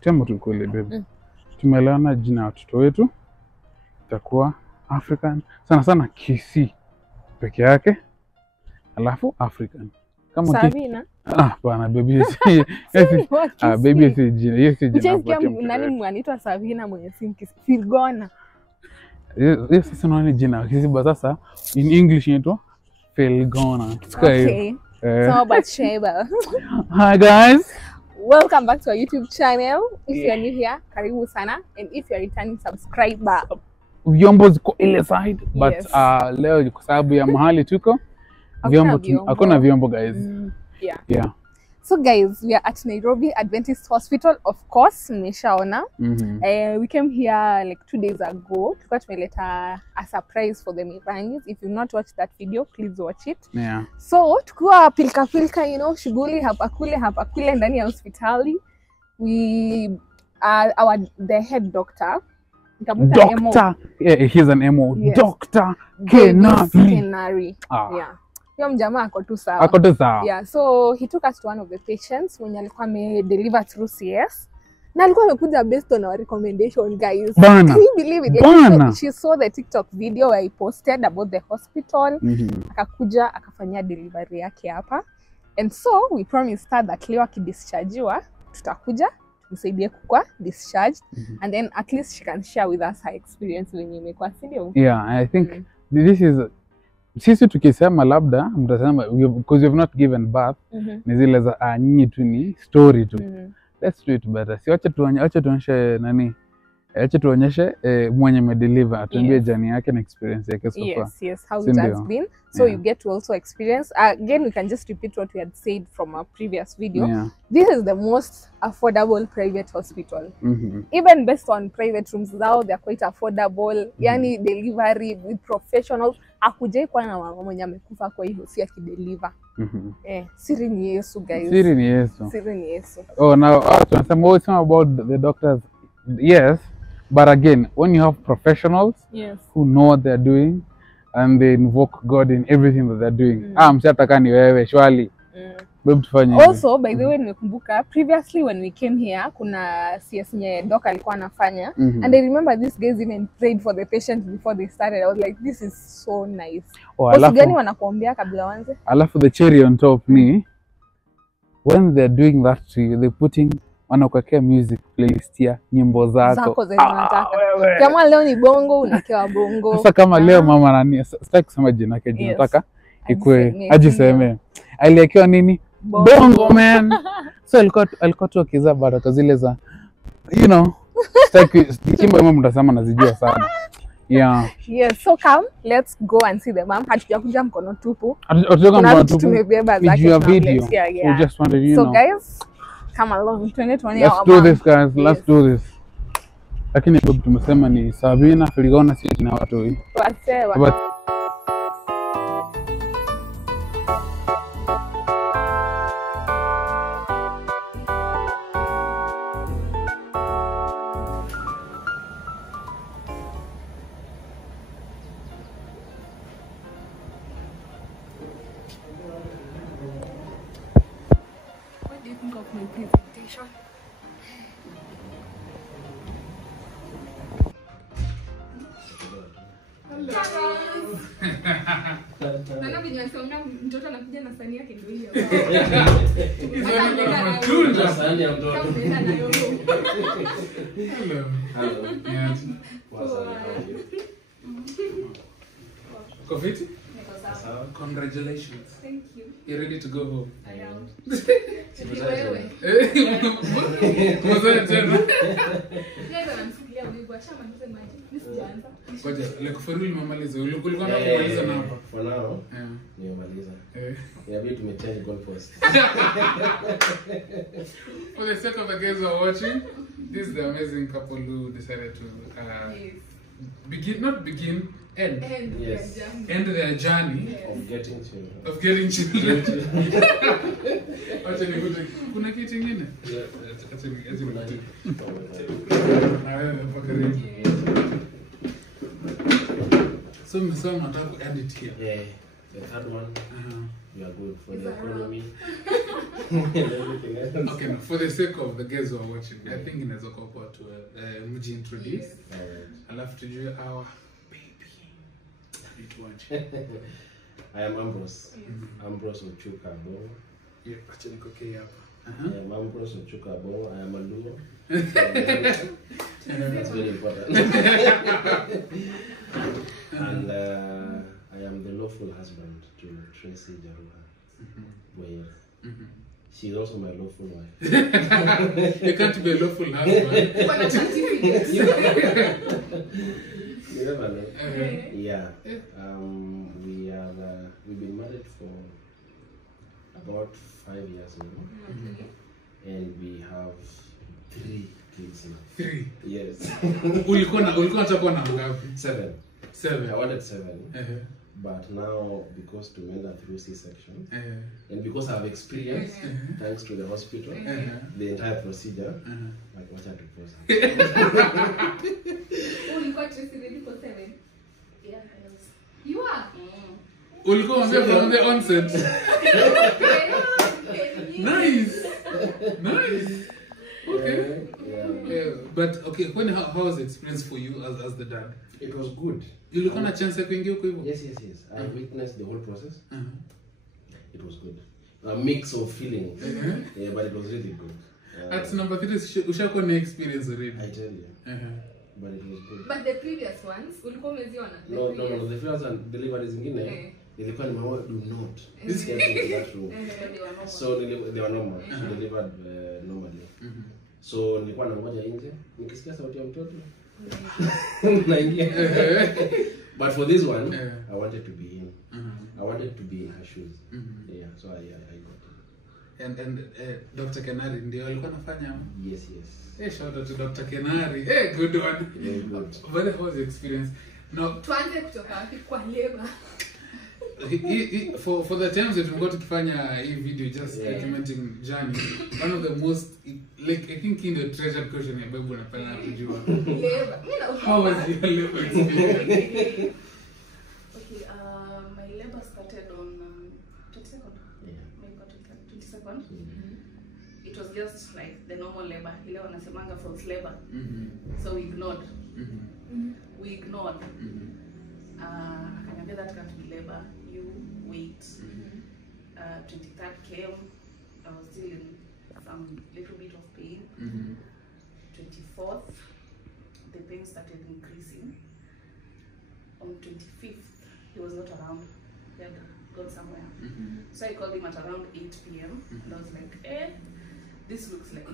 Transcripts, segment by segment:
Tembo tukule baby. Tumeelewana jina ya watoto wetu itakuwa African. Sana sana Kisii peke yake. Alafu African. Kama Sabina. Bana baby. Yes. Baby yes jina. Yes jina. Nani anaitwa Sabina mwenye simu Kisii? Filgona. Yes sasa nani jina Kisii sasa in English inaitwa Filgona. Okay. So about Sheba. Hi guys. Welcome back to our YouTube channel. If you are new here, karibu sana, and if you are returning subscriber. Vyombo ziko ile side, but yes. Leo kwa sababu ya mahali tuko hakuna vyombo guys. Yeah. So guys, we are at Nairobi Adventist Hospital, of course, mmeshaona. We came here like 2 days ago. Tulikuwa tumeleta a surprise for the Maangis. If you've not watched that video, please watch it. Yeah. So tukiwa pilka, you know, shughuli hapa kule ndani ya hospitali. We the head doctor. Doctor. Yeah, he's an MO. Yes. Dr. Kenari. Yeah. Yom jamaa ako tu sawa. Ako tu sawa. Yeah, so he took us to one of the patients mwenye alikuwa deliver through CS. Na alikuwa amekuja based on our recommendation, guys. Bana. Can you believe it? Like, she saw the TikTok video where I posted about the hospital. Akakuja akafanyia delivery yake hapa. And so we promised her that leo akidischargewa tutakuja msaidie kukua discharged, and then at least she can share with us her experience when imekuwa, si ndio? Yeah, I think this is sisi tukisema labda mtasema because you've not given birth, ni zile za nyinyi tu ni story tu. Let's do it better. Si acha tuonyeshe nani? Acha tuonyeshe mwenye medeliver atuambie journey yake na experience yake so far. Yes, how it has been. So you get to also experience. Again, we can just repeat what we had said from our previous video. This is the most affordable private hospital. Even based on private rooms now, they are quite affordable. Yani delivery with professionals. Akujai kwa na mama mwenye amekufa kwa hiyo si akideliver. Siri ni Yesu, guys. Siri ni Yesu. Siri ni Yesu. Oh, now some about the doctors. Yes, but again, when you have professionals who know what they're doing and they invoke God in everything that they're doing. Mshataka ni wewe shwali. Also, by the way, nimekumbuka previously when we came here, kuna CS nye doc alikuwa anafanya, and I remember these guys even prayed for the patients before they started. I was like, this is so nice. Watu gani wanakuombea kabla waanze? Alafu the cherry on top ni when they're doing that to you, they're putting wanakuwekea music playlist ya nyimbo zako zenye unataka. Kama leo ni bongo, unakewa bongo. Sasa kama leo mama nani, sitaki kusema jina yake, nataka ikue ajiseme. Aliyekewa nini? Bongo man. So alikuwa tu akiza baraka zile za, you know, sitaki kimbo mama mtasema nazijua sana. Yeah. Yes, so come, let's go and see the mom. Hatujakuja mkono tupu. Hatujakuja mkono tupu. Tumebeba zake na video. We just wanted, you know. So guys, come along. Let's do this, guys. Let's do this. Lakini tumesema ni Sabina Filgona si jina watu hii. Wasewa. What do you think of my presentation? Nana binyasonga mtoto anakuja na sahani yake ndio hiyo. Tunda sahani ya mtoto. Hello. Yes. Coffee? Congratulations. Thank you. You're ready to go home? I am. Like for real mamaliza. Ulikuwa unamaliza na hapa. For now. Nimemaliza. Inabidi tumechange goalpost. For the sake of the guys who are watching, this is the amazing couple who decided to end their journey of getting children. Acha nikute. Kuna kitu kingine? Acha nikute. So msema nataka ku edit here. Yeah. The third one, we are good for the economy. and everything else. Okay, no, for the sake of the guys who are watching, I think inaweza kuwa poa to introduce. Alafu tujue our baby. I am Ambrose. Ambrose Ochuka Bongo. Yeah, acha nikoke hapa. I am Ambrose Ochuka Bongo. I am a Luo. That's very important. And I am the lawful husband to Tracy Jaruha. Well, she's also my lawful wife. You can't be a lawful husband. You never know. Yeah. We've been married for about 5 years now. And we have 3 kids now. 3? Yes. Ulikuwa unataka na ngapi? 7. 7. I wanted 7. But now, because Tumenda through C-section, and because I've experienced, thanks to the hospital, the entire procedure, like what I had to pause. Oh, you got just ready for 7? Yeah, I was. You are? Ulikuwa from the onset. Nice. Okay. Yeah. But okay, how was the experience for you as the dad? It was good. You look on a chance kuingia huko hivyo? Yes. I witnessed the whole process. It was good. A mix of feelings. Yeah, but it was really good. At number 3, ushakuwa na experience already. I tell you. But it was good. But the previous ones, ulikuwa umeziona? No. The previous one, deliveries zingine, ilikuwa ni mama do not step into that room. So they were normal. She delivered normally. So nilikuwa nangoja nje, nikisikia sauti ya mtoto. But for this one, I wanted to be in. I wanted to be in her shoes. Yeah, so I got it. And Dr. Kenari ndio alikuwa anafanya? Yes. Hey, shout out to Dr. Kenari. Hey, good one. Very good. But how was the experience? No. Tuanze kutoka wapi kwa labor? For the times that we got tukifanya hii video just documenting journey, one of the most, like, I think in the treasured question ya babu napenda kujua. Labor. How was your labor experience? Okay, my labor started on 22nd. May got 22nd. It was just like the normal labor. Ile wanasemanga false labor. So we ignored. Akaniambia that can't be labor. You wait. 23rd came. I was still in some little bit of pain. 24th, the pain started increasing. On 25th, he was not around. He had gone somewhere. So I called him at around 8 p.m. And I was like, this looks like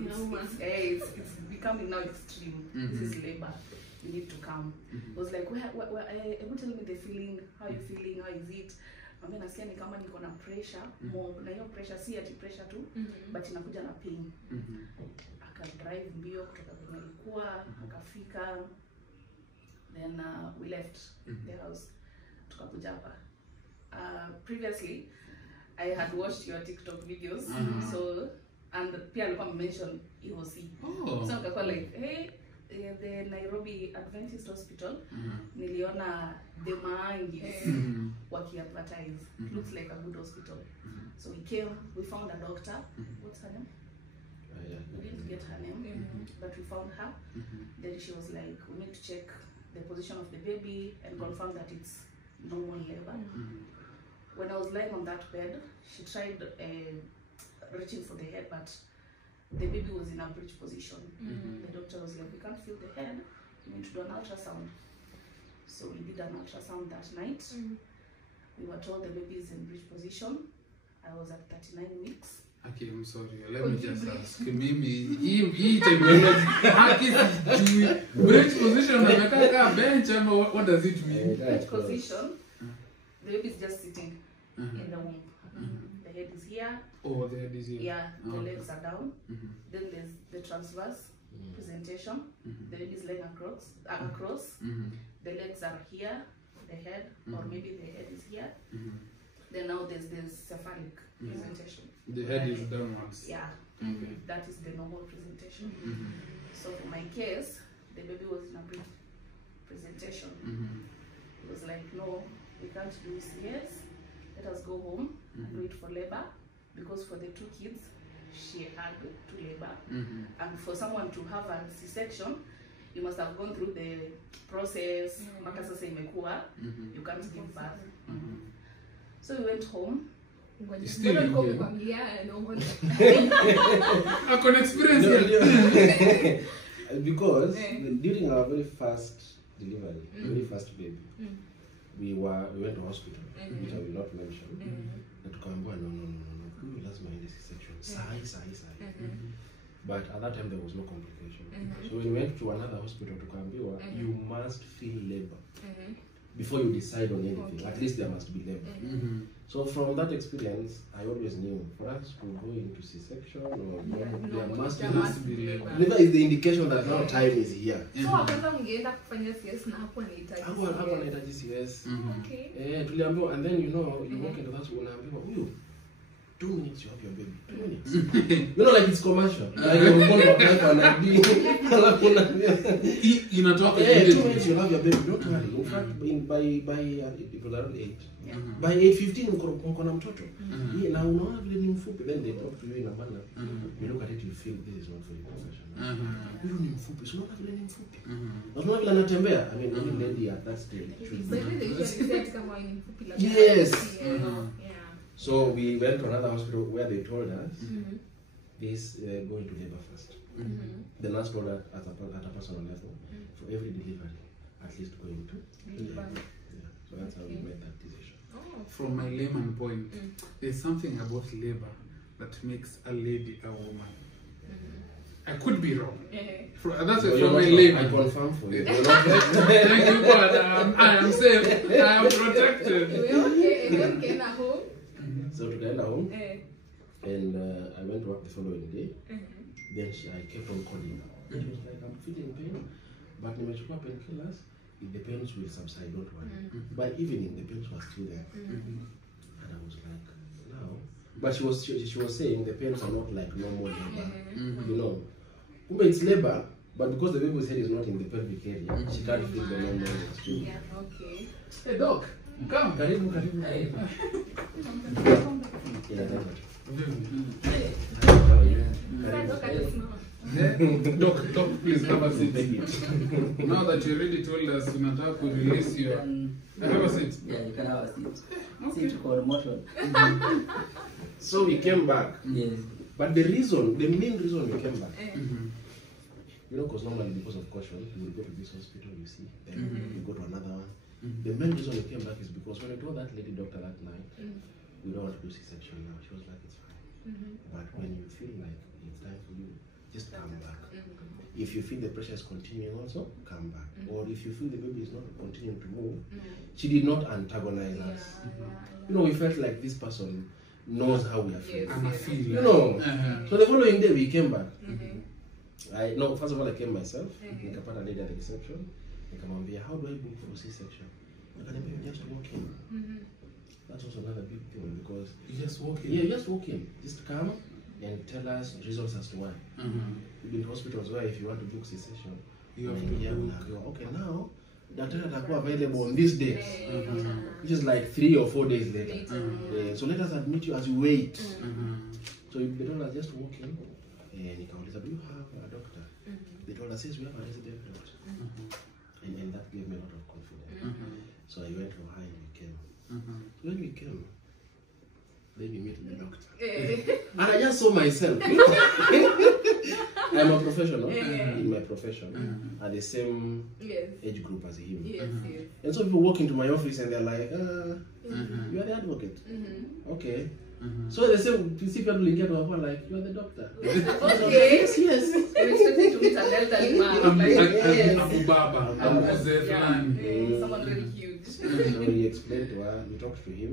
it's becoming now extreme. This is labor. You need to come. I was like, able tell me the feeling, how you feeling, how is it? Ambe nasikia ni kama niko na pressure, na hiyo pressure si ati pressure tu, but inakuja na pain. Akadrive mbio kutoka kwenye alikuwa, akafika. Then we left the house. Tukakuja hapa. Previously, I had watched your TikTok videos, so, and pia alikuwa mention EOC. So nikakuwa like, hey, the Nairobi Adventist Hospital, niliona the Maangis waki-advertise. It looks like a good hospital. So we came, we found a doctor. What's her name? We didn't get her name, but we found her. Then she was like, we need to check the position of the baby and confirm that it's normal labor. When I was lying on that bed, she tried reaching for the head, but the baby was in a breech position. The doctor was like, we can't feel the head, we need to do an ultrasound. So we did an ultrasound that night. We were told the baby is in breech position. I was at 39 weeks. Okay, I'm sorry. Let me just ask. Mimi, hii terminology, haki sijui. Breech position unakaa kama bench ama what does it mean? Breech position, the baby is just sitting in the womb. The head is here. Oh, the head is here. Yeah, the legs are down. Then there's the transverse presentation. The baby is laying across. The legs are here, the head, or maybe the head is here. Then now there's the cephalic presentation. The head is downwards. Yeah, that is the normal presentation. So for my case, the baby was in a brief presentation. It was like, no, we can't do CS. Let us go home and wait for labor, because for the 2 kids, she had to labor. And for someone to have a C-section, you must have gone through the process. You can't give birth. So we went home. Still I can experience because during our very first delivery, very first baby, we went to hospital, which I will not mention. And to come, no, that's my C-section. But at that time there was no complication. So we went to another hospital to Kambiwa, you must feel labor before you decide on anything. At least there must be labor. So from that experience, I always knew for us to go into C-section or there must be labor. Labor is the indication that now time is here. So after mngeenda kufanya CS na hapo anahitaji CS. Tuliambiwa, and then you walk into that school unaambiwa huyu 2 minutes you have your baby. 2 minutes. You know, like it's commercial. Like you're going to apply for an ID. You know, talk 2 minutes you have your baby. Don't worry. In fact, by it was around 8. By 8:15 uko na mtoto. Na unaona vile ni mfupi, then they talk to you in a manner. You look at it, you feel this is not for you professional. Huyu ni mfupi. So unaona vile ni mfupi. Na unaona vile anatembea. I mean, any lady at that stage. Yes. So we went to another hospital where they told us this going to labor first. The nurse told us at a personal level for every delivery, at least going to labor. Yeah. So that's how we made that decision. From my layman point, there's something about labor that makes a lady a woman. I could be wrong. That's from my layman. I confirm for you. Thank you, God. I am safe. I am protected. So to get home, and I went to work the following day. Then I kept on calling her. She was like, I'm feeling pain, but nimechukua painkillers. If the pains will subside, don't worry. By evening, the pains were still there, and I was like, now. But she was saying the pains are not like normal labor. You know, it's labor, but because the baby's head is not in the pelvic area, she can't feel the normal extreme. Okay. Hey, doc. Come. Karibu. Doc, please have a seat. Now that you already told us you not have to release your... Have a seat. Yeah, you can have a seat. Okay. Seat called motion. So we came back. Yes. But the main reason we came back, you know, because normally because of caution, you will go to this hospital, you see, then you go to another one. The main reason we came back is because when I told that lady doctor that night, we don't want to do C-section now, she was like, it's fine. But when you feel like it's time for you, just come back. If you feel the pressure is continuing also, come back. Or if you feel the baby is not continuing to move, she did not antagonize us. You know, we felt like this person knows how we are feeling. You know. So the following day we came back. First of all I came myself. Nikapata lady at the reception. Nikamwambia, how do I book for C-section? Akaniambia, just walk in. That's also another big thing because you just walk in. Yeah, you just walk in. Just come and tell us reasons as to why. We've been to hospitals where if you want to book C-section, you have to go, okay, now Dr. Atakuwa available on these days, which is like 3 or 4 days later. So let us admit you as you wait. So they told us just walk in. And Nikauliza, do you have a doctor? They told us, yes, we have a resident doctor. And that gave me a lot of confidence. So I went for her and we came. When we came, then we met the doctor. And I just saw myself. I'm a professional in my profession, at the same age group as him. And so people walk into my office and they're like, you are the advocate. Okay. So the same people will get over like, you are the doctor. Okay. Yes. We're expecting to meet an elderly man. Someone very huge. So we explained to her, we talked to him,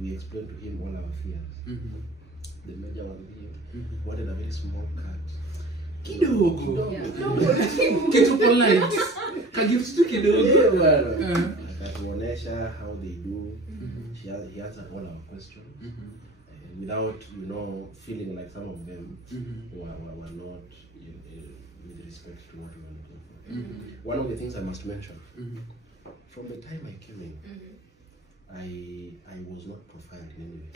we explained to him all our fears. The major one being, wanted a very small cat. Kidogo. Kitu polite. Kagifu kidogo. Akatuonesha how they do. He answered all our questions without, feeling like some of them were not with respect to what we were looking for. One of the things I must mention, from the time I came in, I was not profiled in any way.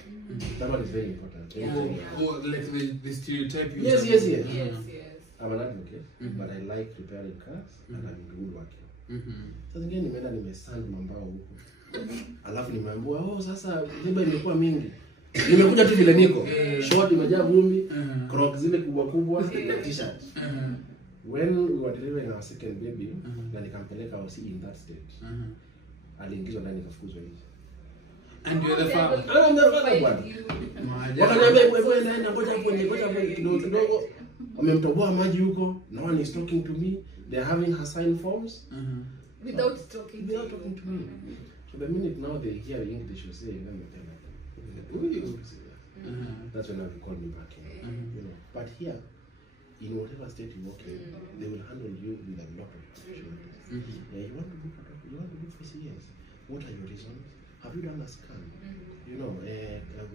That one is very important. Oh, like the stereotype. Yes. Yes. I'm an advocate, but I like repairing cars and I'm woodworking. Sasa zingine nimeenda nimesand mambao huko. Alafu nimeambiwa sasa ziba imekuwa mingi. Nimekuja tu vile niko. Short imejaa vumbi, crocs zile kubwa na t-shirt. When we were delivering our second baby, na nikampeleka OC in that state. Aliingizwa ndani kafukuzwa nje. And you're the father. I'm the father bwana. Wakaniambia wewe naenda ngoja hapo kidogo. Wamemtoboa maji huko. No one is talking to me. They are having her sign forms. Without talking to me. So the minute now they hear English, you say, that's when they call me back. You know. But here, in whatever state you work in, they will handle you with a lot of professionalism. Yeah, you want to do PCS. What are your reasons? Have you done a scan? You know,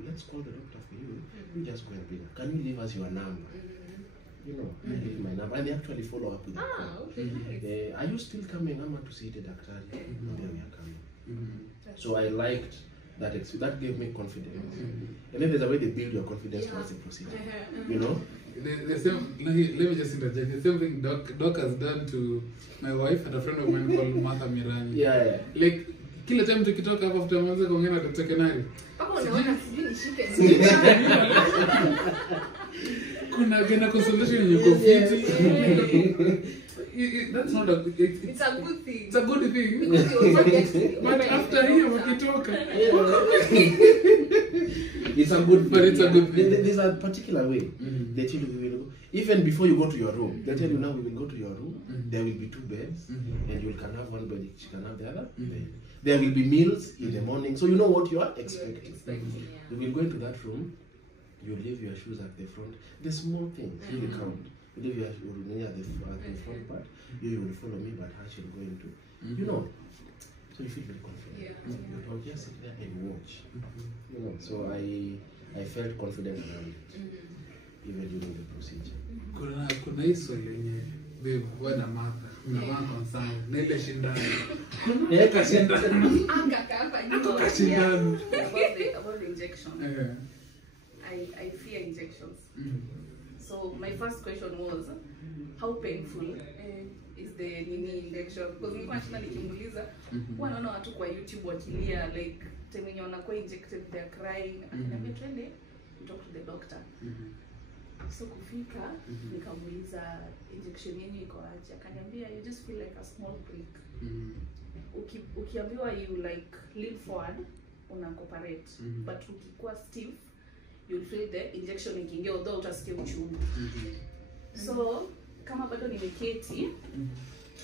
let's call the doctor for you. You just go and pick up. Can you leave us your number? You know, I leave my number. And they actually follow up with the call. Okay. Are you still coming? I'm to see the doctor. And then we are coming. So I liked that. That gave me confidence. And then there's a way they build your confidence towards the procedure. You know? The same, let me just interject. The same thing Doc has done to my wife and a friend of mine called Martha Mirani. Yeah. Like, kila time tukitoka hapa tutaanza kuongea na Dr. Nari. Hapo unaona sijui nishike. Kuna consultation yenye confiti. That's not a it's a good thing. It's a good thing. But after here wakitoka. It's a good thing. But it's a good thing. There's a particular way. They tell you we will go. Even before you go to your room, they tell you now we will go to your room. There will be 2 beds, and you can have one bed, she can have the other bed. There will be meals in the morning, so you know what you are expecting. You will go into that room. You leave your shoes at the front. The small things you count. You leave your shoes at the front part. You will follow me, but how she'll go into. You know. So you feel very confident. You don't just sit there and watch. You know. So I felt confident around it, even during the procedure. Kuna hizo lenye babe wana Martha. Unavaa concern. Na ile shindano. Eka shindano. Shindano. About the injection. I fear injections. So my first question was, how painful is the injection? Because nilikuwa nashinda nikimuuliza, wanaona watu kwa YouTube wakilia like time yenye wanakuwa injected they are crying. Akaniambia twende talk to the doctor. So kufika nikamuuliza injection yenu iko aje? Akaniambia you just feel like a small prick. Ukiambiwa you like lean forward una cooperate, but ukikuwa stiff you'll feel the injection ikiingia although utasikia uchungu. So kama bado nimeketi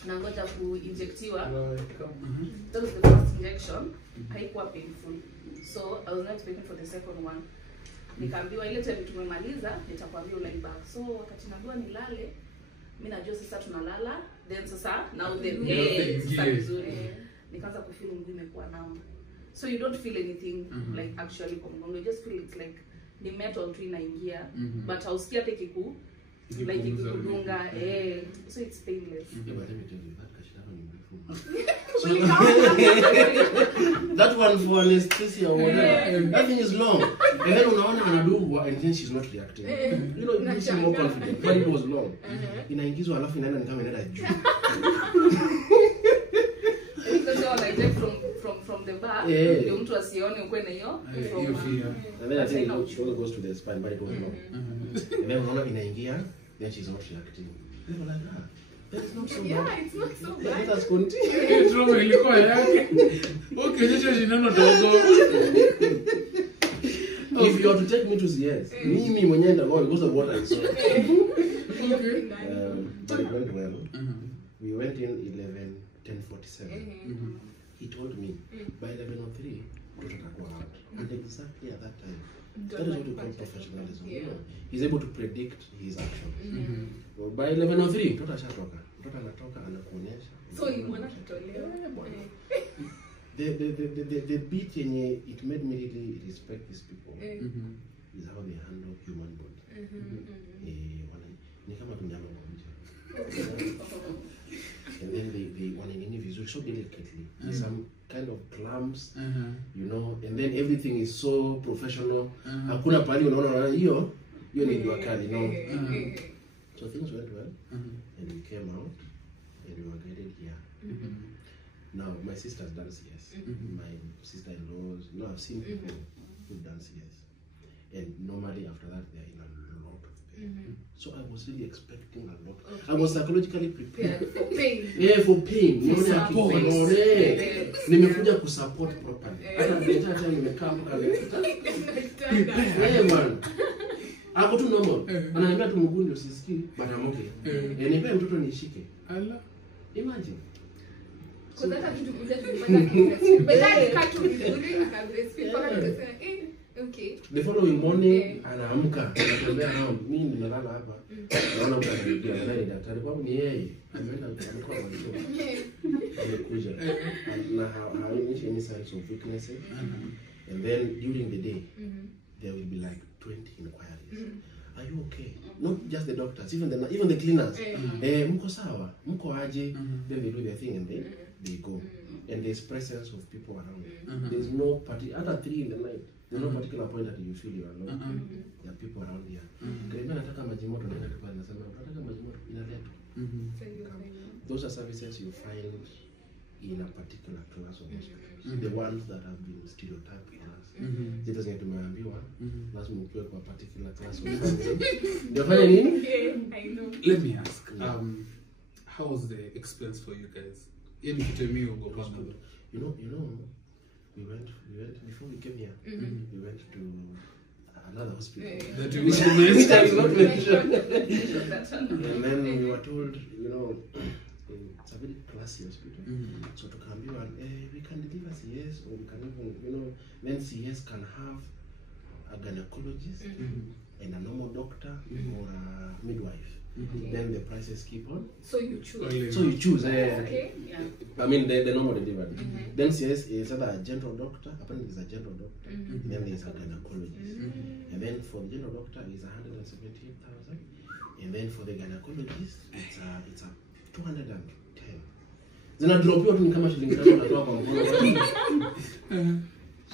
na ngoja kuinjectiwa, that was the first injection, haikuwa painful. So I was not waiting for the second one. Nikaambiwa ile time tumemaliza nitakwambia ulale back. So wakati naambiwa nilale, mimi najua sasa tunalala, then sasa now the sasa vizuri. Nikaanza kufeel mguu imekuwa numb. So you don't feel anything like actually coming. You just feel it's like the metal tu inaingia, but hausikia hata kiku like ikikudunga so it's painless. Yeah, but let me tell you that kashindano ni mrefu. That one for anesthesia or whatever. That thing is long. And then unaona anadungwa and then she's not reacting. You know, you feel more confident. But it was long. Inaingizwa alafu inaenda ni kama inaenda juu. Because all I take from the back, ndio mtu asione uko na hiyo fear. And then I think it also goes to the spine, but it was long. And then unaona inaingia, then she's not reacting. They were like, that is not so bad. Yeah, it's not so bad. Let us continue. Trauma ilikuwa yake. Okay, hicho shindano dogo. If you are to take me to CS, mimi mwenyewe ndio because of what I saw. Okay. But it went well. We went in 10:47. He told me by 11:03 mtoto atakuwa out. And exactly at that time, that is what we call professionalism. You know, he's able to predict his actions. Well, by 11:03 mtoto ashatoka. Mtoto anatoka anakuonyesha. So ni mwana kutolewa. The beat yenye it made me really respect these people is how they handle human body. Ni kama tunyama moja. And then they wananini vizuri. so delicately. Some kind of clamps, you know, and then everything is so professional. Hakuna pali unaona hiyo ni jua kali, no. So things went well, and we came out, and we were guided here. Now my sister's done CS. My sister-in-laws, you know, I've seen people who've done CS, and normally after that they're in a lot of pain. So I was really expecting a lot. I was psychologically prepared for pain. Yeah, for pain. Nimekuja kusupport properly. Hata ndio time nimekaa prepare man. Ako tu normal. Ananiambia tu mguu ndio sisikii, but I'm okay. Nipe mtoto nishike. Allah. Imagine. Kwa hata kitu kuja tulipata breastfeed. But that cut to vizuri akabreastfeed mpaka tukasema okay. The following morning anaamka anatembea nao, mimi nimelala hapa. Naona mtu anaingia ndani, daktari kwangu ni yeye. Ameenda amekuwa mwanzo. Amekuja. Na haonyeshi any signs of weakness. And then during the day there will be like 20 inquiries. Are you okay? Not just the doctors, even the cleaners. Mko sawa? Mko aje? Then they do their thing and then they go. And there's presence of people around. There's no particular, at 3 in the night, there's no particular point that you feel you're alone. There are people around here. Kama nataka maji moto naenda tu pale nasema nataka maji moto inaletwa. Those are services you find in a particular class of hospitals. The ones that have been stereotyped in us. Zita zenye tumeambiwa lazima ukiwe kwa particular class of hospitals. Ndio fanya nini? I know. Let me ask, how was the experience for you guys? You know, we went before we came here. We went to another hospital. That you mentioned. And then we were told, you know, it's a very classy hospital. So to come here, we can deliver CS, or we can even, you know, then CS can have a gynecologist and a normal doctor or a midwife. Then the prices keep on. So you choose. Okay. Yeah. I mean the normal delivery. Then CS is either a general doctor. Apparently there's a general doctor. And then there's a gynecologist. And then for the general doctor is 178,000. And then for the gynecologist it's a 210. Then I drop you out kama shilingi 5 natoa kwa mkono.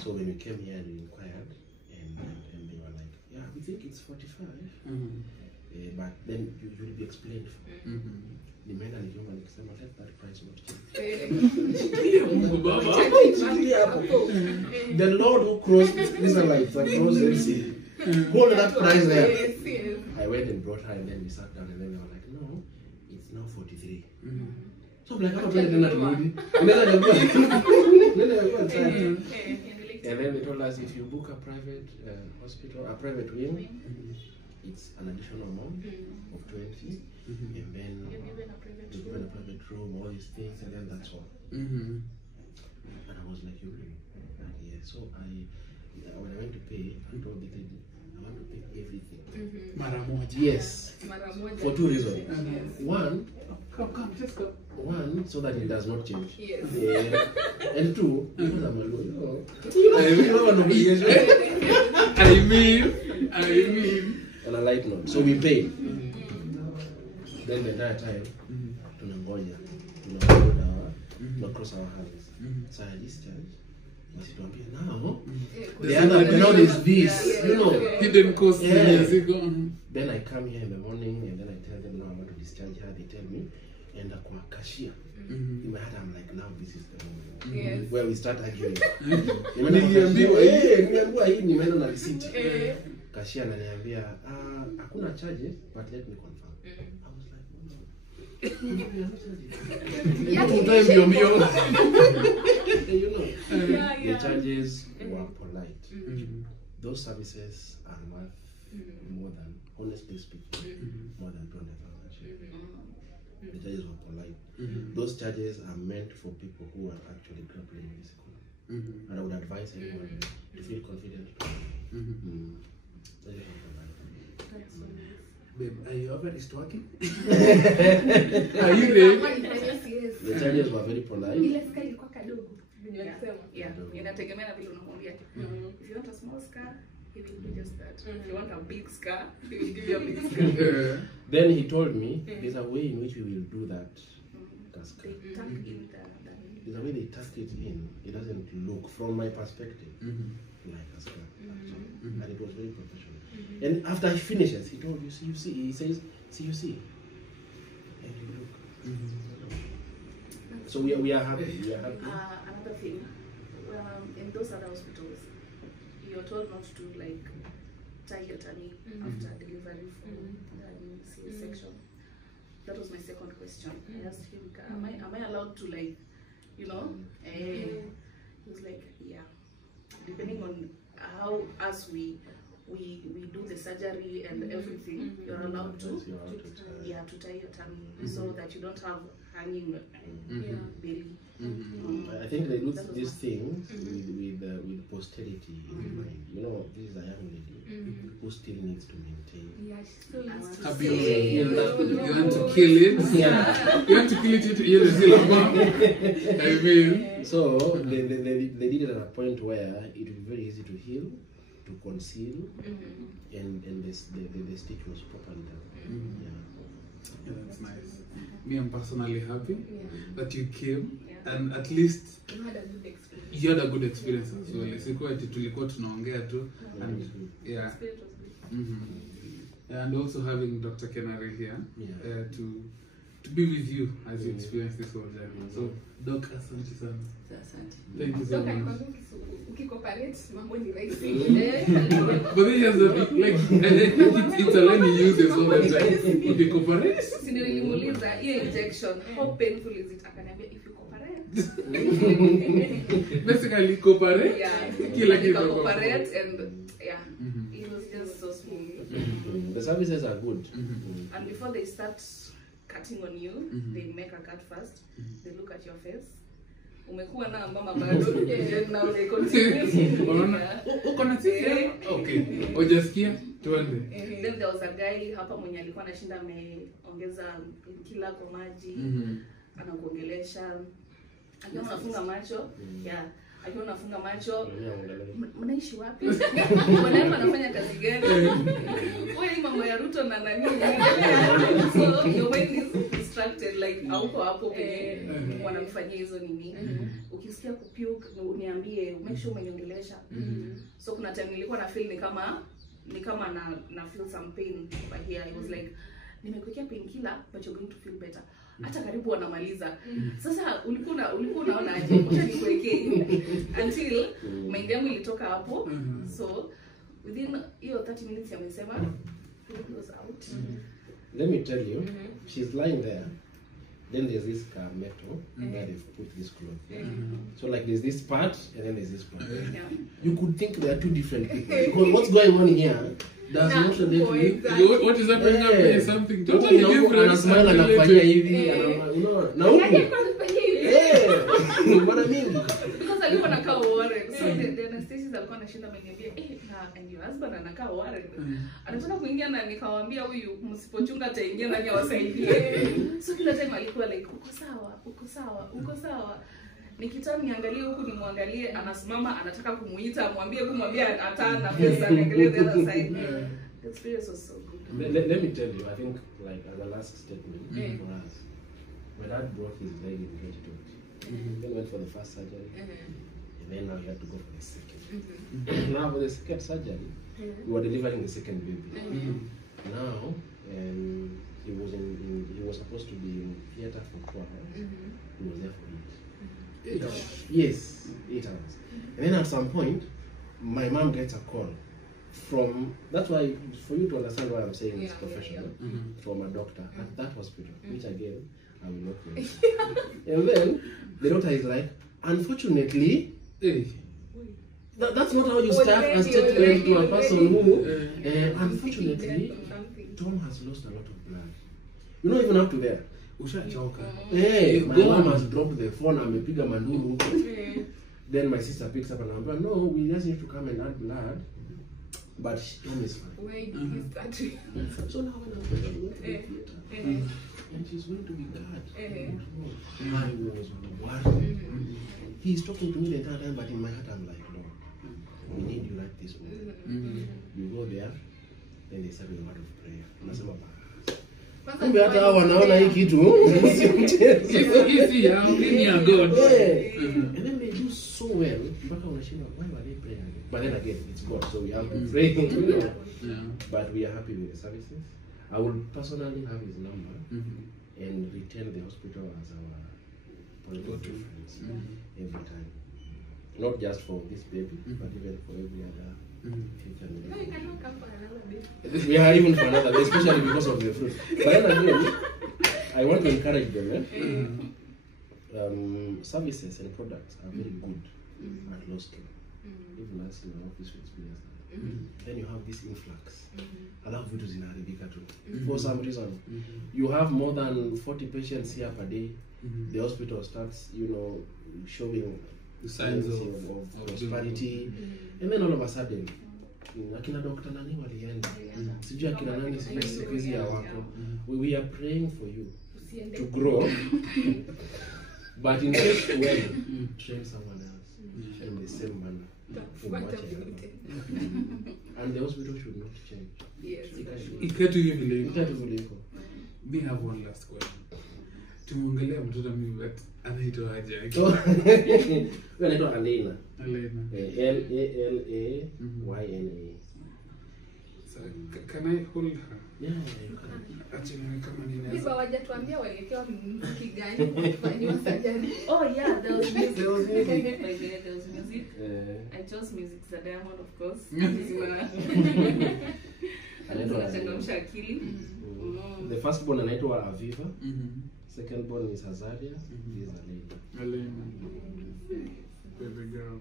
So when we came here and we inquired and they were like, yeah, we think it's 45. But then you will be explained. Nimeenda nikiomba nikisema let that price not change. The Lord who crossed Israelites across the sea, hold that price there. I went and brought her and then we sat down and then they were like, no, it's now 43. So I'm like, how do I do that movie? And then they told us if you book a private hospital, a private wing, it's an additional amount of 20, and then you're given a private room, all these things, and then that's all. And I was like, you really? Yeah. So when I went to pay, I told the lady, I want to pay everything. Yes. For 2 reasons. One, One, so that it does not change. Yes. And 2, because I'm a lawyer. I mean. On a light note. So we pay. Then the entire time, tunangoja, cross our hands. So I discharge. Now, the other penalty is this, hidden cost. Then I come here in the morning and then I tell them, no, I want to discharge her. They tell me, and I call cashier. In my head, I'm like, now this is the moment where we start arguing. Nimeenda receipt. Cashier ananiambia, hakuna charges, but let me confirm. I was like, the charges were polite. Those services are worth more than, honestly speaking, more than 200,000. The charges were polite. Those charges are meant for people who are actually grappling with this economy. And I would advise anyone to feel confident. Babe, are you already stalking? Are you ready? The charges were very polite. Yeah. Inategemea na vile unamwambia. If you want a small scar, he will do just that. If you want a big scar, he will give you a big scar. Then he told me there's a way in which we will do that Kaska. They tuck in The way they tuck it in, it doesn't look, from my perspective, like a skirt. And it was very professional. And after he finishes, he told you see, he says, you see. And you look. So we are happy. We are happy. Another thing, in those other hospitals, you're told not to like tie your tummy after delivery for the C-section. That was my second question. I asked him, am I allowed to like, you know? He was like, yeah. Depending on how we do the surgery and everything, you're allowed to tie your tummy so that you don't have hanging belly. I think they do these things with posterity in mind. You know, this is a young lady who still needs to maintain. Yeah, she still needs to You want to kill it? Yeah. You want to kill it to hear the I mean. So they did it at a point where it would be very easy to heal, to conceal, and the stitch was properly done. Yeah, that's nice. Me, I'm personally happy that you came, and at least You had a good experience. you had a good experience as well. Isikuwa ati tulikuwa tunaongea tu, and yeah. And also having Dr. Kenari here to be with you as you experience this whole journey. So, Doc, asante sana. Thank you so much. Mambo ni rahisi. But then he has like, it's a line he uses all the time. Ukicooperate? Sino nilimuuliza hiyo injection, how painful is it? Akaniambia if you cooperate. Basically, cooperate. Yeah. Kila kitu Cooperate and it was just so smooth. The services are good. And before they start cutting on you, they make a cut first. They look at your face. Umekuwa na mama bado, and now they continue. Uko na sisi? Okay. Ojasikia tuende. Then there was a guy hapa mwenye alikuwa anashinda ameongeza kila kwa maji, anakuongelesha. Akiwa unafunga macho, akiwa unafunga macho, mnaishi wapi? Wanaenda anafanya kazi gani? Wewe mambo ya Ruto na nani? So your mind is distracted, like hauko hapo kwenye wanamfanyia hizo nini. Ukisikia kupuke uniambie, make sure umeniongelesha. So kuna time nilikuwa na feel ni kama na feel some pain over here. I was like, nimekuwekea painkiller but you're going to feel better. Hata karibu wanamaliza. Sasa ulikuwa unaona aje? Acha nikuwekee until mind yangu ilitoka hapo. So within hiyo 30 minutes amesema it was out. Let me tell you, she's lying there. Then there's this metal where they've put this cloth. So like there's this part and then there's this part. You could think they are two different people because what's going on here does not relate to you. What is happening up there is something totally different. And smile and anafanyia hivi na huko. What I mean? Because alikuwa anakaa Warren. So the anesthetist alikuwa anashinda ameniambia, and your husband anakaa Warren. Anataka kuingia na nikawaambia huyu msipochunga ataingia ndani awasaidie. So kila time alikuwa like uko sawa. Nikitaka niangalie huku nimwangalie, anasimama anataka kumuita kumwambie atana pesa niangalie the other side. The experience was so good. Let me tell you, I think like as a last statement for us, my dad broke his leg in 2020. Then went for the first surgery, and then now he had to go for the second. Now for the second surgery, we were delivering the second baby. Now, he was supposed to be in theater for 2 hours. He was there for 8. 8 hours? Yes, 8 hours. And then at some point, my mom gets a call from, that's why, for you to understand why I'm saying it's professional, from a doctor at that hospital, which again, I will not mention. And then, the doctor is like, unfortunately, that's not how you start a statement to a person who, unfortunately, Tom has lost a lot of blood. You know, even up to there. Hey, my mom has dropped the phone, amepiga manduru. Then my sister picks up and I'm like, no, we just need to come and add blood. But Tom is fine. Where did he start? So now when I'm going to go to the theater, and she's going to be God. I was worried. He's talking to me the entire time, but in my heart I'm like, no, we need you like this one. You go there, then they say a word of prayer. Kumbe hata hao wanaona hii kitu sio mchezo. Easy, I'm bringing a God. And then they do so well. Mpaka unashinda, why were they praying? But then again, it's God, so we have to pray. You know? Yeah. But we are happy with the services. I will personally have his number and retain the hospital as our point of reference every time. Not just for this baby, but even for every other future. No, you cannot come for another baby. We are even for another day, especially because of the fruit. But then again, I want to encourage them. Services and products are very good at low scale. Even us in our office we experience that. Then you have this influx. Alafu vitu zinaharibika tu. For some reason, you have more than 40 patients here per day. The hospital starts, showing the signs of prosperity, and then all of a sudden, akina Dr. Nani walienda, sijui akina nani siku hizi ya wako. We are praying for you to grow, but in case when train someone else in the same manner. And the hospital should not change. Yes. We have one last question. Tumongelea mtoto mimi but anaitwa aje? Wewe anaitwa Alena. Alena. L-A-L-A-Y-N-A. So can I hold her? Yeah, you can. Actually kama ninaweza. Hivi hawajatuambia waliletewa muziki gani kufanywa sajani? Oh yeah, there was music. There was music. I chose music za Diamond, of course. Anachangamsha akili. The first born anaitwa Aviva. Second born is Azaria. This is Alena. Baby girl.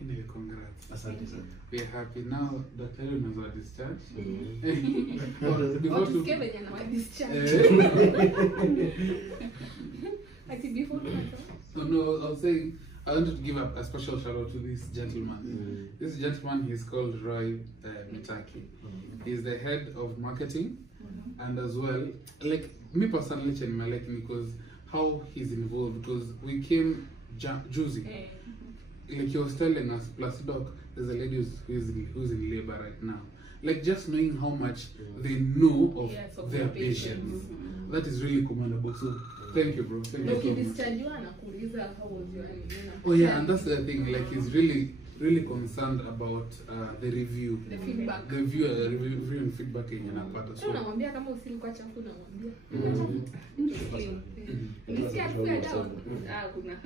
Anyway, congrats. Asante sana. We are happy now. Dr. Unazwa discharge. Wakisikia venye na discharge. Ati before No, I was saying I wanted to give a special shout out to this gentleman. This gentleman, he's called Roy Mitaki. He's the head of marketing, and as well, like me personally, because how he's involved. Because we came juicy. Like he was telling us, plus doc, there's a lady who's in labor right now. Like just knowing how much they know of their patients, that is really commendable. So thank you, bro. Thank you so much. Oh yeah, and that's the thing. Like he's really concerned about the review, the feedback, the review and feedback in anapata. So namwambia kama usilikuwa chafu namwambia. Kuna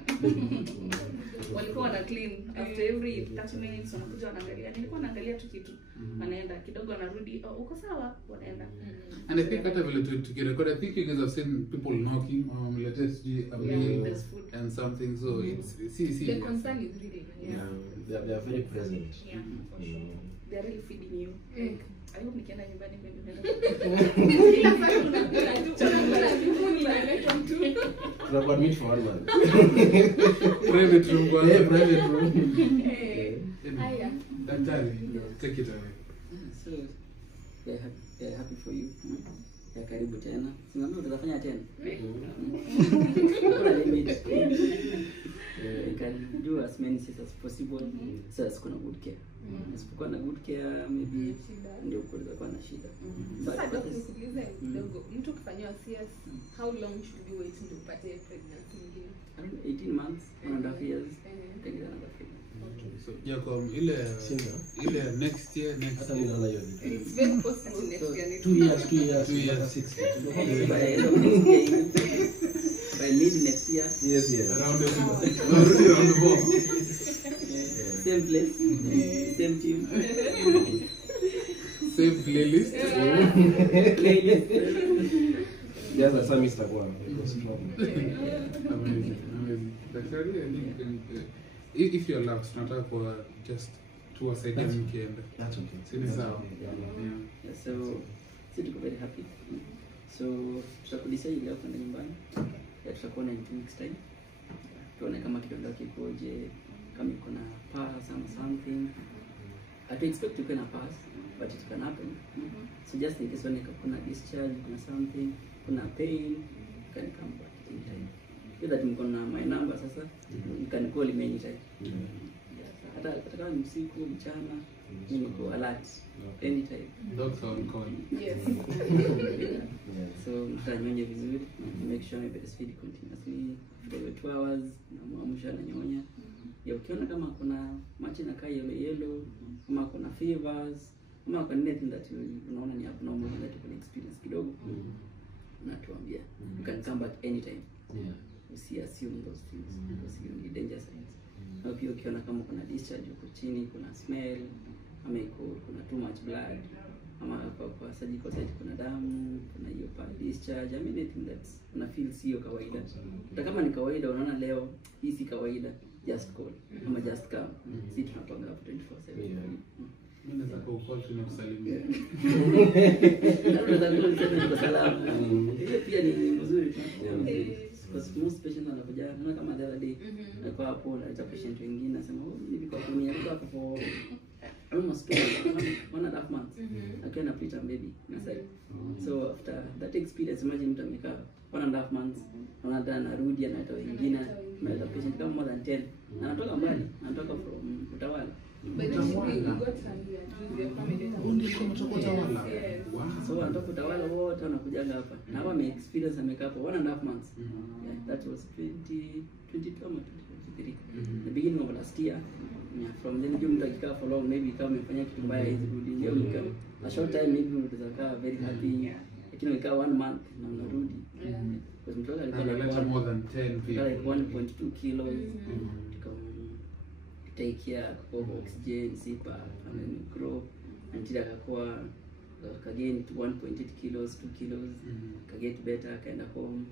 walikuwa wana clean after every 30 minutes wanakuja wanaangalia. Nilikuwa naangalia tu kitu. Wanaenda kidogo wanarudi, uko sawa, wanaenda. And I think hata vile tukirecord, I think you guys have seen people knocking latest a meal and something, so it's the concern is really they are very present. Yeah, for sure. They are really feeding you. I hope nikienda nyumbani Tunapata meet for 1 month. Private room. Private room. Haya. Daktari, take it away. So, we are happy for you. Ya karibu tena. Sinambi utafanya tena. You can do as many sessions as possible. So as kuna good care. Usipokuwa na good care, maybe ndio kuwa na shida. Sasa ndio kuuliza kidogo, mtu kufanywa CS, how long should we wait until upate pregnancy nyingine? 18 months, 1.5 years. Take another thing. So Jacob, ile next year hata ninaona hiyo. It's very possible next year. 2 years, 6 years. By mid next year. Yes. around the ball. Same place, same team. Same playlist. Yes, that's a Mr. Guam. Amazing. Daktari, if you're allowed, tunataka kwa just tuwasaidia mkienda. That's okay. Sini sawa. Yeah. So, tuko very happy. So, tutakudecide leo kwenda nyumbani. Tutakuwa na 2 weeks time. Tuone kama kidonda kikoje, kama iko na pass or something. I expect to get a pass, but it can happen. So just in case when kuna discharge, kuna something, kuna pain, you can come back anytime. You that mko na my number sasa, you can call me anytime. Hata kama ni usiku, mchana, mimi niko alert anytime. Doctor on call. Yes. So mtanyonye vizuri, make sure you breastfeed continuously for 2 hours, na muamsha na nyonya. Ya ukiona kama kuna machi na kai yellow, kama kuna fevers, kama kuna anything that unaona ni abnormal that you can experience kidogo, unatuambia. You can come back anytime. Usi assume those things because you need danger signs. Na pia ukiona kama kuna discharge huko chini, kuna smell, ama kuna too much blood, ama kwa surgical site kuna damu, kuna hiyo discharge, I mean anything that's una feel sio kawaida. Hata kama ni kawaida unaona leo hii si kawaida, just call ama just come. Si tunapanga hapo 24/7. Mimi naweza call tunakusalimia. Tunataka salama. Hiyo pia ni mzuri because most patients wanakuja naona kama the other day alikuwa hapo na patient wengine nasema nilikuwa kunia hapo for almost 1.5 months akiwa na preterm baby nasema. So after that experience, imagine mtu amekaa 1.5 months anarudi anatoa wengine na patient kama more than 10 anatoka mbali, anatoka from Utawala. So anatoka Utawala wote wanakujaga hapa na hapa ame experience amekaa hapo 1.5 months. Yeah, that was 2022 or 2023, the beginning of last year. Yeah, from then you mtu akikaa for long, maybe kama umefanya kitu mbaya hizi rudi ndio mka a short time maybe utakaa very happy, lakini ukikaa 1 month na unarudi because mtu alikuwa more than 10 people, like 1.2 kilos. Take care of oxygen, CPAP, and then grow until akakuwa again to 1.8 kilos, 2 kilos, get better, kind of home.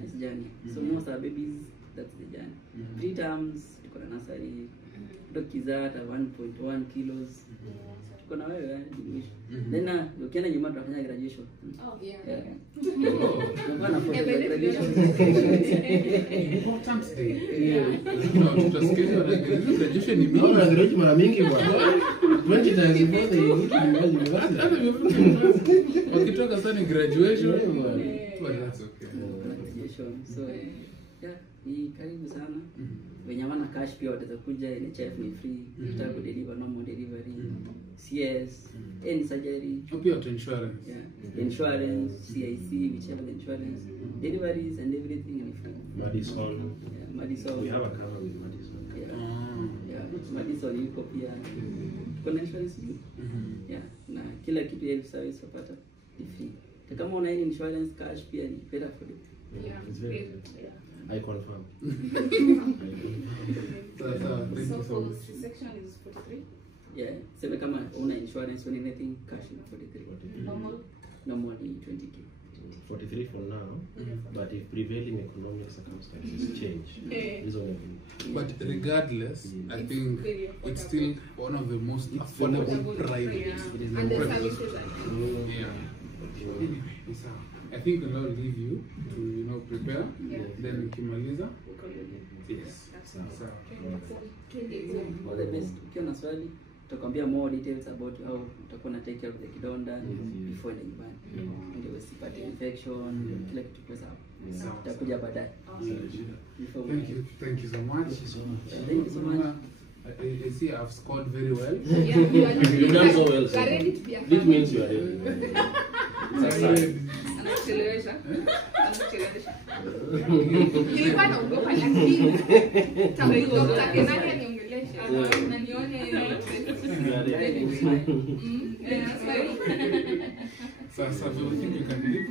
Nice journey. So most our babies, that's the journey. 3 terms, tuko na nursery, dokizata 1.1 kilos. Tuko na wewe then ukienda nyuma tutafanya graduation. Yeah. Graduation. Important day. Tutasikia graduation ni mingi. Graduation mara mingi bwana. 20 times before wakitoka sana graduation. But that's okay. Graduation. So yeah, ni karibu sana. Wenye wana cash pia wataweza kuja, NHF ni free, tutako deliver normal delivery, CS, any surgery, pia to insurance. Yeah, insurance, CIC, whichever the insurance, deliveries and everything is free. Madison. Yeah, Madison. We have a cover with Madison. Yeah, Madison yuko pia. Kuna insurance ni? Yeah, na kila kitu ya service wapata ni free. Kama una insurance cash pia ni better for it. Yeah, it's very good. I confirm. So section is 43? Yeah, sema kama una insurance or anything, cash is 43. Normal is 20k. 43 for now, but if prevailing economic circumstances change, but regardless, I think it's still one of the most affordable private. And the services are I think I'll leave you to prepare. Then ukimaliza. Yes. All the best. Ukiwa na swali tutakwambia more details about how utakuwa na take care of the kidonda before the nyumbani. Ndio usipate infection, kila kitu kwa sawa. Tutakuja baadaye. Thank you so much. Thank you so much. I see I've scored very well. You've done so well. So this means you are ready. Anachelewesha. Nilikuwa naogopa lakini Dr. Kenani aniongelesha na nione Sasa you think you can do it?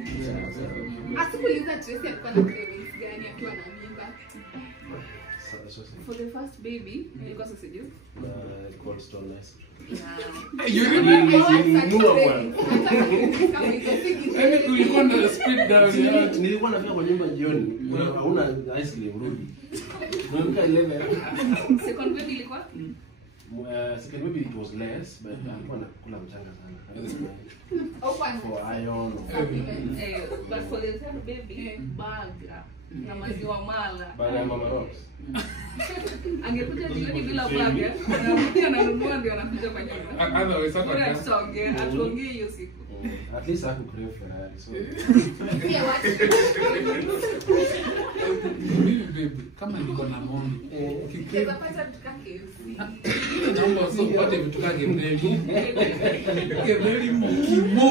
Asikuuliza Tracy alikuwa na cravings gani akiwa na mimba. For the first baby, nilikuwa sausages. Cold stone ice. You really knew one. Ulikuwa na speed down. Nilikuwa nafika kwa nyumba jioni. Hauna ice cream rudi. Mwamka 11. Second baby ilikuwa? Second baby it was less, but alikuwa nakula mchanga sana. For iron. But for the third baby, burger na maziwa mala. Burger ya Mama Rocks. Angekuja jioni bila burger, anakuja ananunua ndio anakuja kwa nyumba. Otherwise atuongee hiyo siku. At least I could crave Ferrari. So kama niko na mono Ukipata tukake. naomba Sasa upate vitu kama gemeli. Gemeli mkimo.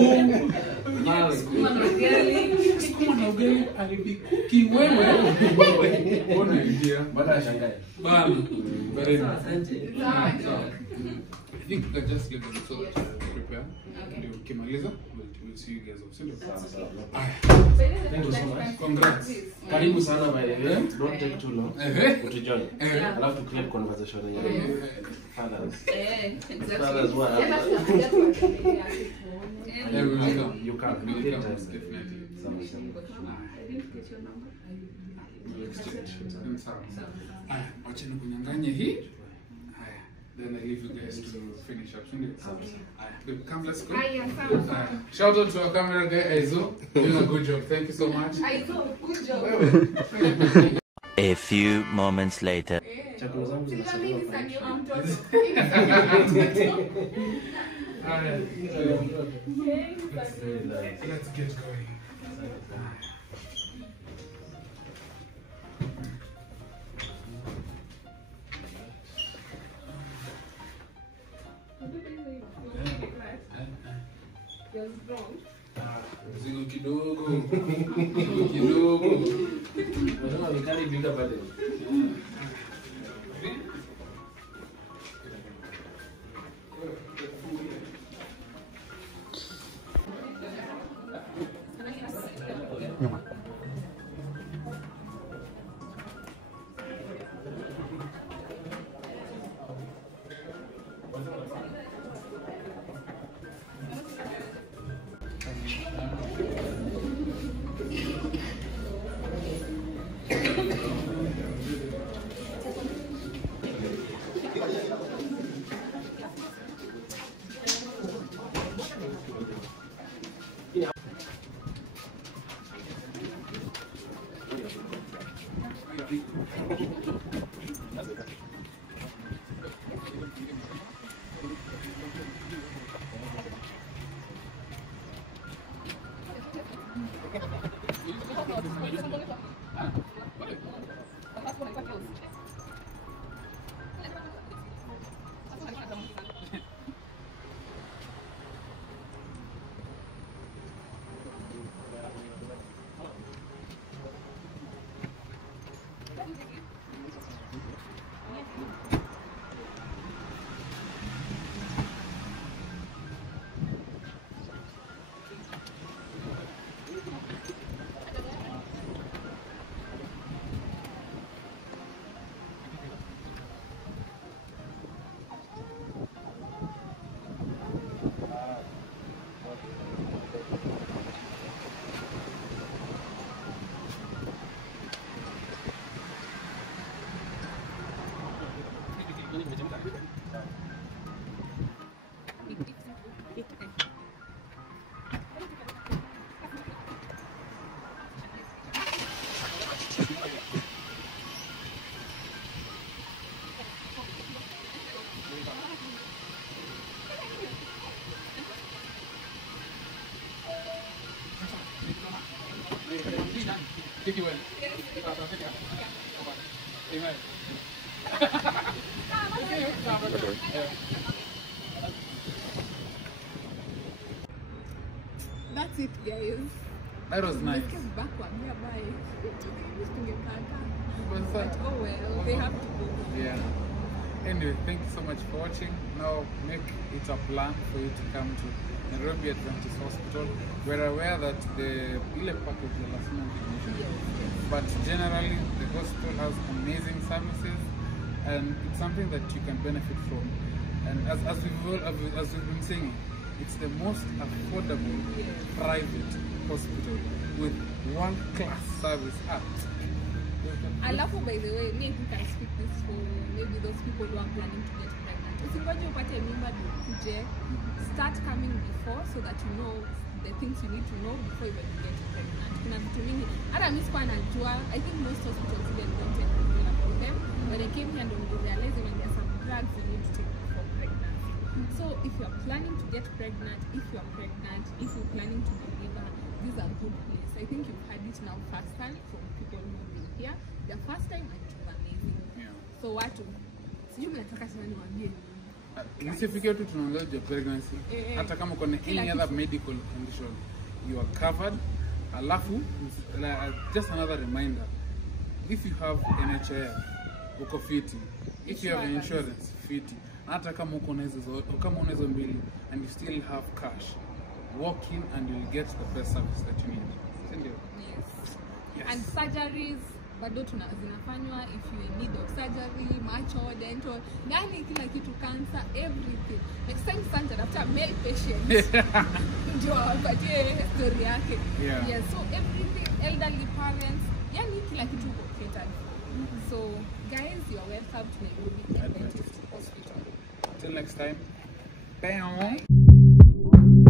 Sukuma na ugali. Sukuma na ugali alibikuki wewe. Ona idea. Bada shangae. Bana. Very nice. Asante. I think we can just let them so prepare. Ndio ukimaliza we'll see you guys off. Sio? Thank you so much. Congrats. Karibu sana by the way. Don't take too long. Utujoin. I love to create conversation ya fathers. Fathers who are you can. Definitely. I didn't get your number. Aya, wacha nikunyanganye hii. Aya, then I leave you guys to finish up. Aya, babe, come, let's go. Shout out to our camera guy, Aizo. Doing a good job. Thank you so much. Aizo, good job. A few moments later. Chakula zangu zinasaidia let's get going. Mzigo kidogo. Kidogo. Unasema vikali bila pale. That's it, guys. That was nice. Back one, yeah, bye. Was that? Oh well, they have to go. Yeah. Anyway, thank you so much for watching. Now make it a plan for you to come to Nairobi Adventist Hospital. We're aware that the ile package is last month, but generally the hospital has amazing services and it's something that you can benefit from. And as we've been saying, it's the most affordable private hospital with world-class service at. I love, by the way, me, I think I speak this for maybe those people who are planning to get pregnant. Usingoje upate mimba ndio ukuje. Start coming before so that you know the things you need to know before even you get pregnant. Kuna vitu mingi. Hata mimi sikuwa najua. I think most hospitals even don't take care of them. When I came here, I realized when there are some drugs you need to take before pregnancy. So if you are planning to get pregnant, if you are pregnant, if you're planning to deliver, these are good place. I think you've had it now firsthand from people who have been here. The first time and it was amazing. Yeah. So watu, sijui mnataka sana niwaambie. Nisifikie tu tunaongelea job pregnancy. Hata kama uko na any other medical condition, you are covered. Alafu, just another reminder, if you have NHIF, uko fiti. If you have insurance, fiti. Hata kama uko na hizo mbili and you still have cash, walk in and you'll get the best service that you need. Sindio? Yes. And surgeries bado zinafanywa if you in need of surgery, macho, dental, yani kila kitu, cancer, everything. Next time Santa after male patients ndio apatie story yake. Yes, so everything, elderly parents, yani kila kitu uko catered. So guys, you are welcome to Nairobi Adventist Hospital. Till next time. Bye.